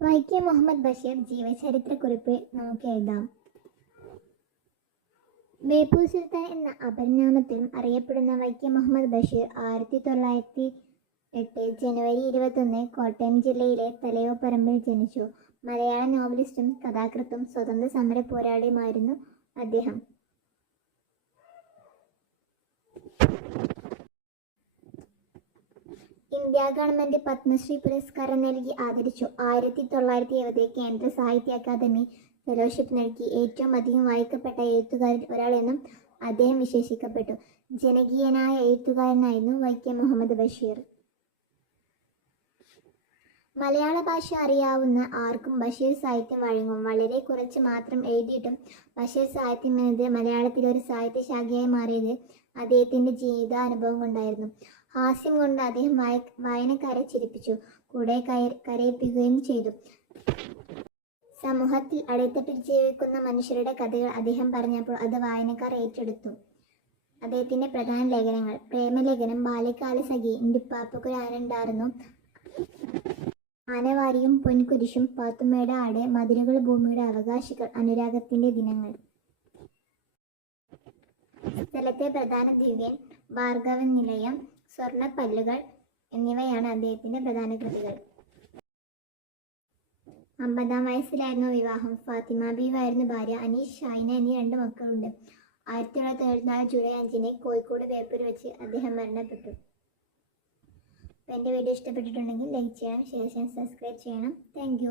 വൈക്കം മുഹമ്മദ് ബഷീർ ജീവചരിത്രക്കുറിപ്പ് നമുക്ക് എഴുതാം. ബേപ്പൂർ സുൽത്താൻ എന്ന അപരനാമത്തിലും അറിയപ്പെടുന്ന വൈക്കം മുഹമ്മദ് ബഷീർ ആയിരത്തി തൊള്ളായിരത്തി എട്ട് ജനുവരി ഇരുപത്തൊന്ന് കോട്ടയം ജില്ലയിലെ തലയോപ്പറമ്പിൽ ജനിച്ചു. മലയാള നോവലിസ്റ്റും കഥാകൃത്തും സ്വതന്ത്ര സമര പോരാളിയുമായിരുന്നു അദ്ദേഹം. ഇന്ത്യ ഗവൺമെന്റ് പത്മശ്രീ പുരസ്കാരം നൽകി ആദരിച്ചു. ആയിരത്തി തൊള്ളായിരത്തി എഴുപത് കേന്ദ്ര സാഹിത്യ അക്കാദമി ഫെലോഷിപ്പ് നൽകി. ഏറ്റവും അധികം വായിക്കപ്പെട്ട എഴുത്തുകാരിൽ ഒരാളെന്നും അദ്ദേഹം വിശേഷിക്കപ്പെട്ടു. ജനകീയനായ എഴുത്തുകാരനായിരുന്നു വൈക്കം മുഹമ്മദ് ബഷീർ. മലയാള ഭാഷ അറിയാവുന്ന ആർക്കും ബഷീർ സാഹിത്യം വഴങ്ങും. വളരെ കുറച്ച് മാത്രം എഴുതിയിട്ടും ബഷീർ സാഹിത്യം എന്നത് മലയാളത്തിലെ ഒരു സാഹിത്യശാഖയായി മാറിയത് അദ്ദേഹത്തിന്റെ ജീവിതാനുഭവം കൊണ്ടായിരുന്നു. ഹാസ്യം കൊണ്ട് അദ്ദേഹം വായ വായനക്കാരെ ചിരിപ്പിച്ചു. കൂടെ കയ കരയിപ്പിക്കുകയും ചെയ്തു. സമൂഹത്തിൽ അടിത്തട്ടിൽ ജീവിക്കുന്ന മനുഷ്യരുടെ കഥകൾ അദ്ദേഹം പറഞ്ഞപ്പോൾ അത് വായനക്കാർ ഏറ്റെടുത്തു. അദ്ദേഹത്തിന്റെ പ്രധാന ലേഖനങ്ങൾ പ്രേമലേഖനം ബാല്യകാല സഖി ഇണ്ടിപ്പാപ്പക്കൊരു ആനുണ്ടായിരുന്നു. ആനവാരിയും പൊൻകുരിശും പാത്തുമ്മയുടെ ആട് മതിലുകൾ ഭൂമിയുടെ അവകാശികൾ അനുരാഗത്തിന്റെ ദിനങ്ങൾ. സ്ഥലത്തെ പ്രധാന ദിവ്യൻ ഭാർഗവൻ നിലയം സ്വർണപ്പല്ലുകൾ എന്നിവയാണ് അദ്ദേഹത്തിന്റെ പ്രധാന കൃതികൾ. അമ്പതാം വയസ്സിലായിരുന്നു വിവാഹം. ഫാത്തിമ ബീവായിരുന്നു ഭാര്യ. അനീഷ് ഷൈന എന്നീ രണ്ട് മക്കളുണ്ട്. ആയിരത്തി തൊള്ളായിരത്തി എഴുപത്തിനാല് ജൂലൈ അഞ്ചിന് കോഴിക്കോട് വേപ്പൂർ വെച്ച് അദ്ദേഹം മരണപ്പെട്ടു. അപ്പോൾ എന്റെ വീഡിയോ ഇഷ്ടപ്പെട്ടിട്ടുണ്ടെങ്കിൽ ലൈക്ക് ചെയ്യണം ഷെയർ ചെയ്യണം സബ്സ്ക്രൈബ് ചെയ്യണം. താങ്ക്